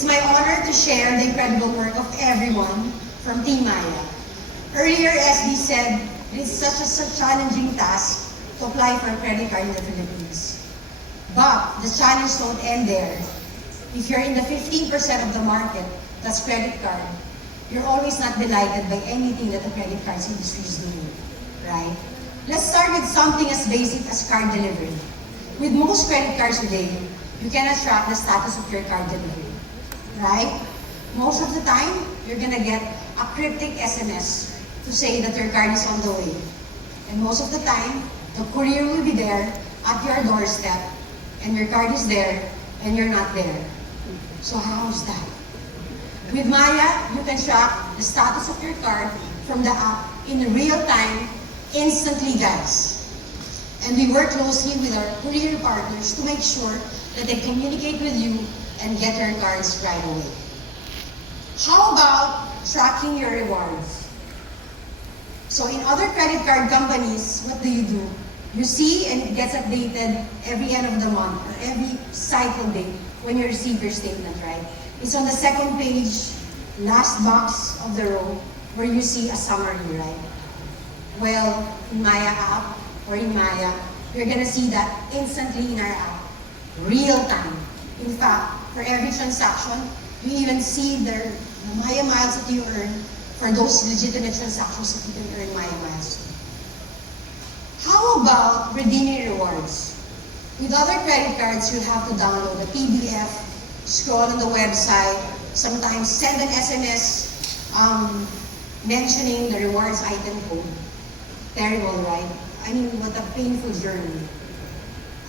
It's my honor to share the incredible work of everyone from Team Maya. Earlier, SB said it is such a challenging task to apply for a credit card in the Philippines. But the challenge won't end there. If you're in the 15% of the market that's credit card, you're always not delighted by anything that the credit cards industry is doing, right? Let's start with something as basic as card delivery. With most credit cards today, you cannot track the status of your card delivery, right? Most of the time, you're gonna get a cryptic SMS to say that your card is on the way. And most of the time, the courier will be there at your doorstep, and your card is there, and you're not there. So how's that? With Maya, you can track the status of your card from the app in real time, instantly, guys. And we work closely with our courier partners to make sure that they communicate with you and get your cards right away. How about tracking your rewards? So in other credit card companies, what do? You see, and it gets updated every end of the month or every cycle day when you receive your statement, right? It's on the second page, last box of the row, where you see a summary, right? Well, in Maya app or in Maya, you're gonna see that instantly in our app, real time. In fact, for every transaction, you even see the Maya miles that you earn for those legitimate transactions that you can earn Maya miles. How about redeeming rewards? With other credit cards, you have to download a PDF, scroll on the website, sometimes send an SMS mentioning the rewards item code. Terrible, right? I mean, what a painful journey.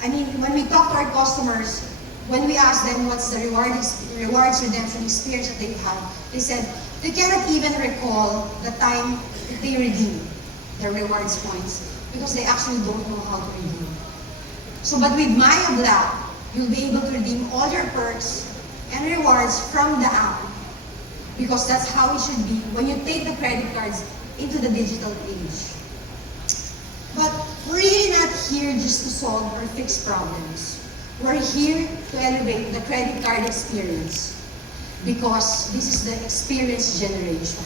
I mean, when we talk to our customers, when we ask them what's the rewards redemption experience that they've had, they said they cannot even recall the time that they redeemed their rewards points because they actually don't know how to redeem. So, but with Maya Black, you'll be able to redeem all your perks and rewards from the app because that's how it should be when you take the credit cards into the digital age. But we're really not here just to solve or fix problems. We're here to elevate the credit card experience because this is the experience generation.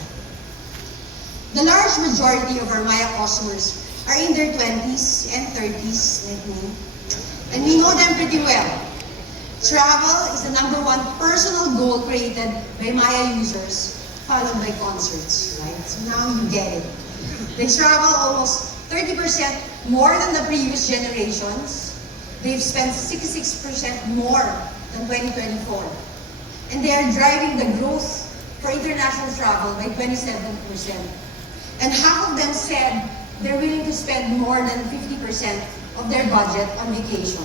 The large majority of our Maya customers are in their 20s and 30s like me, and we know them pretty well. Travel is the #1 personal goal created by Maya users, followed by concerts, right? So now you get it. They travel almost 30% more than the previous generations. They've spent 66% more than 2024. And they are driving the growth for international travel by 27%. And half of them said they're willing to spend more than 50% of their budget on vacation.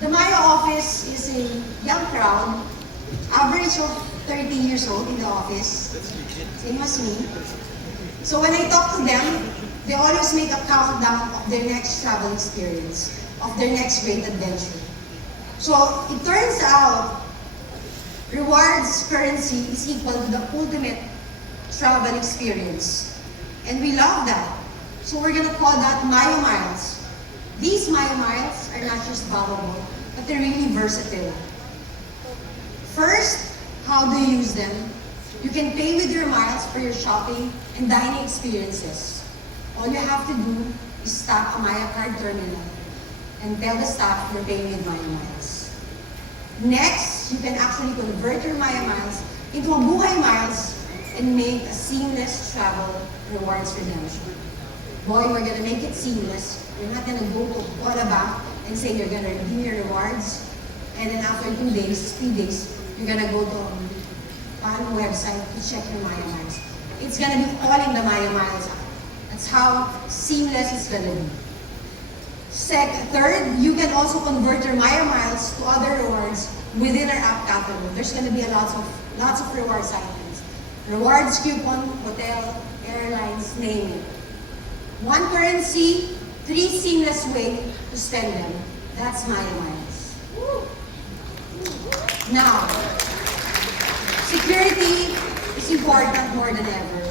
The Maya office is a young crowd, average of 30 years old in the office, same as me. So when I talk to them, they always make a countdown of their next travel experience, of their next great adventure. So it turns out, rewards currency is equal to the ultimate travel experience. And we love that. So we're gonna call that Maya Miles. These Maya Miles are not just valuable, but they're really versatile. First, how do you use them? You can pay with your miles for your shopping and dining experiences. All you have to do is tap a Maya card terminal and tell the staff you're paying with Maya Miles. Next, you can actually convert your Maya Miles into a Buhay Miles and make a seamless travel rewards redemption. Boy, we're gonna make it seamless. You're not gonna go to Bank and say you're gonna redeem your rewards, and then after 2 days, 3 days, you're gonna go to Pano website to check your Maya Miles. It's gonna be all in the Maya Miles app. That's how seamless it's gonna be. Third, you can also convert your Maya Miles to other rewards within our app catalog. There's gonna be lots of rewards items. Rewards coupon, hotel, airlines, name it. One currency, 3 seamless ways to spend them. That's Maya Miles. Now, security is important more than ever.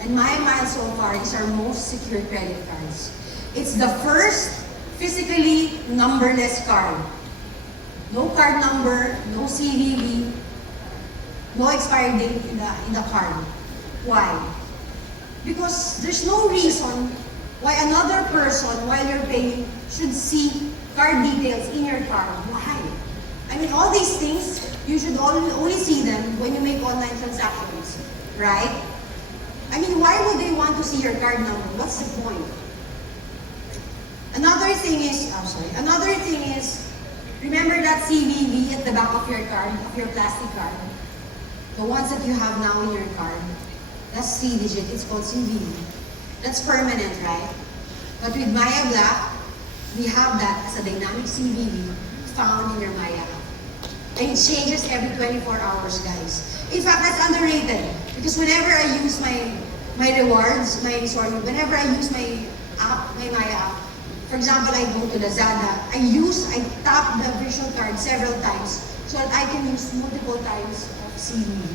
And Maya Miles so far is our most secure credit cards. It's the first physically numberless card. No card number, no CVV, no expiry date in the card. Why? Because there's no reason why another person, while you're paying, should see card details in your card. Why? I mean, all these things, you should only see them when you make online transactions, right? I mean, why would they want to see your card number? What's the point? Another thing is, remember that CVV at the back of your card, of your plastic card? The ones that you have now in your card. That's 3-digit, it's called CVV. That's permanent, right? But with Maya Black, we have that as a dynamic CVV found in your Maya app. And it changes every 24 hours, guys. In fact, that's underrated. Because whenever I use my rewards, whenever I use my app, my Maya app, for example, I go to Lazada, I tap the virtual card several times so that I can use multiple times of CVV.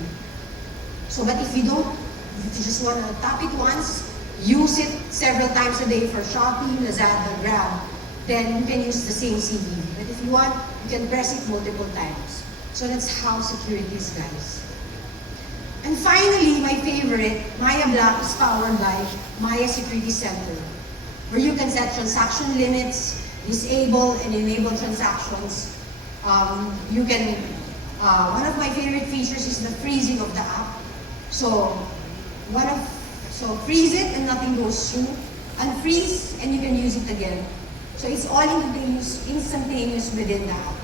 So, but if you just want to tap it once, use it several times a day for Shopee, Lazada, Grab, then you can use the same CVV. But if you want, you can press it multiple times. So that's how secure it is, guys. And finally, my favorite, Maya Black is powered by Maya Security Center, where you can set transaction limits, disable and enable transactions. One of my favorite features is the freezing of the app. So freeze it and nothing goes through. Unfreeze and you can use it again. So it's all instantaneous within the app.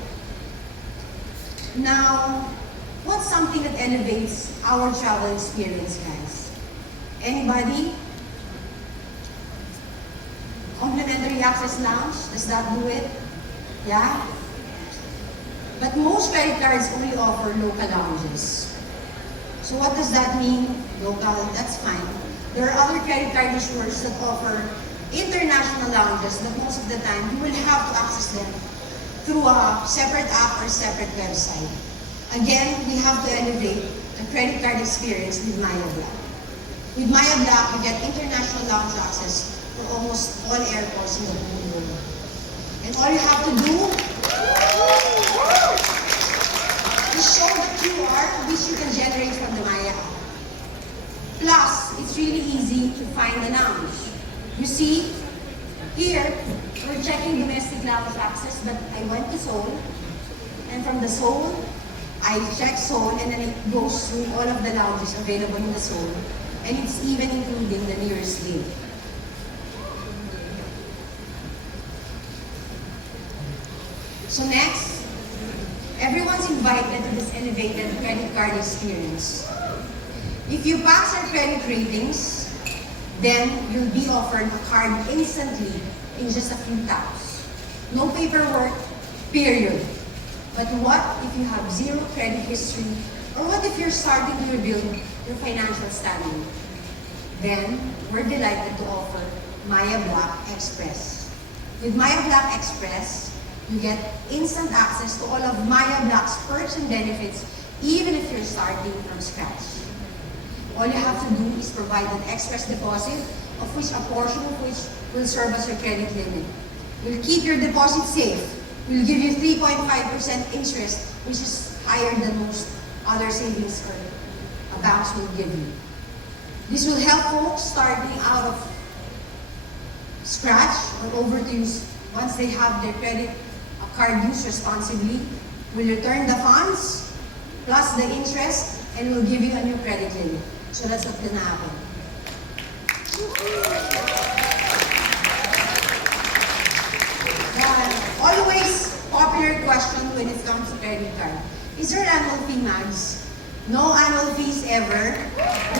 Now, what's something that elevates our travel experience, guys? Anybody? Complimentary access lounge, does that do it? Yeah? But most credit cards only offer local lounges. So what does that mean? Local, that's fine. There are other credit card issuers that offer international lounges that most of the time you will have to access them through a separate app or separate website. Again, we have to elevate the credit card experience with Maya Black. With Maya Black, you get international lounge access for almost all airports in the whole world. And all you have to do is show the QR which you can generate from the Maya app. Plus, it's really easy to find the lounge. You see, here, we're checking domestic lounge access, but I went to Seoul, and from the Seoul, I checked Seoul, and then it goes through all of the lounges available in the Seoul, and it's even including the nearest link. So next, everyone's invited to this elevated credit card experience. If you pass our credit ratings, then you'll be offered a card instantly in just a few taps. No paperwork, period. But what if you have zero credit history? Or what if you're starting to rebuild your financial standing? Then, we're delighted to offer Maya Black Express. With Maya Black Express, you get instant access to all of Maya Black's perks and benefits, even if you're starting from scratch. All you have to do is provide an express deposit, of which a portion of which will serve as your credit limit. We'll keep your deposit safe. We'll give you 3.5% interest, which is higher than most other savings or banks will give you. This will help folks starting out of scratch or over to use once they have their credit card used responsibly. We'll return the funds plus the interest and we'll give you a new credit limit. So that's what's gonna happen. Always popular question when it comes to credit card. Is there annual fee, Mags? No annual fees ever.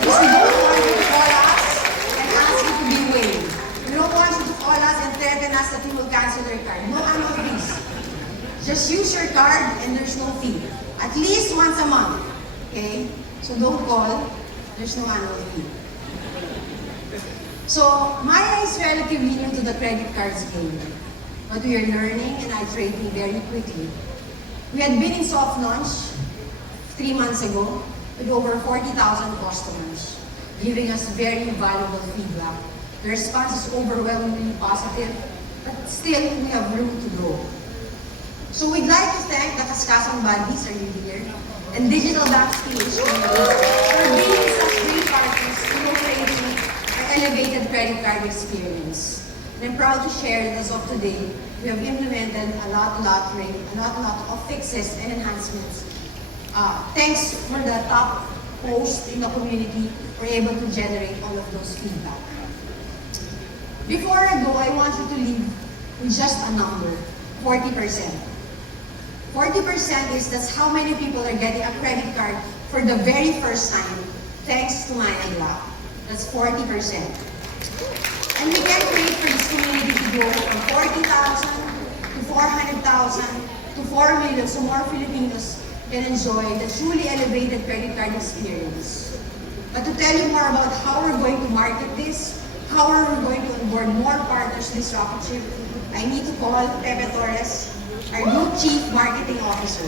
Because we don't want you to call us and ask you to be waived. We don't want you to call us and threaten us that we will cancel your card. No annual fees. Just use your card and there's no fee. At least once a month. Okay? So don't call. There's no annual fee. So, Maya is relatively new to the credit cards game. But we are learning and iterating very quickly. We had been in soft launch 3 months ago with over 40,000 customers, giving us very valuable feedback. The response is overwhelmingly positive, but still we have room to grow. So we'd like to thank the Kaskasan Buddies, are you here? and digital backstage for being such great partners in creating our elevated credit card experience. And I'm proud to share that as of today, we have implemented a lot of fixes and enhancements. Thanks for the top post in the community, we're able to generate all of those feedback. Before I go, I want you to leave with just a number, 40%. 40% is that's how many people are getting a credit card for the very first time, thanks to Maya Black. That's 40%. And we can create for this community to go from 40,000 to 400,000 to 4 million, so more Filipinos can enjoy the truly elevated credit card experience. But to tell you more about how we're going to market this, how we're going to onboard more partners to this rocket ship, I need to call Pepe Torres, our new Chief Marketing Officer.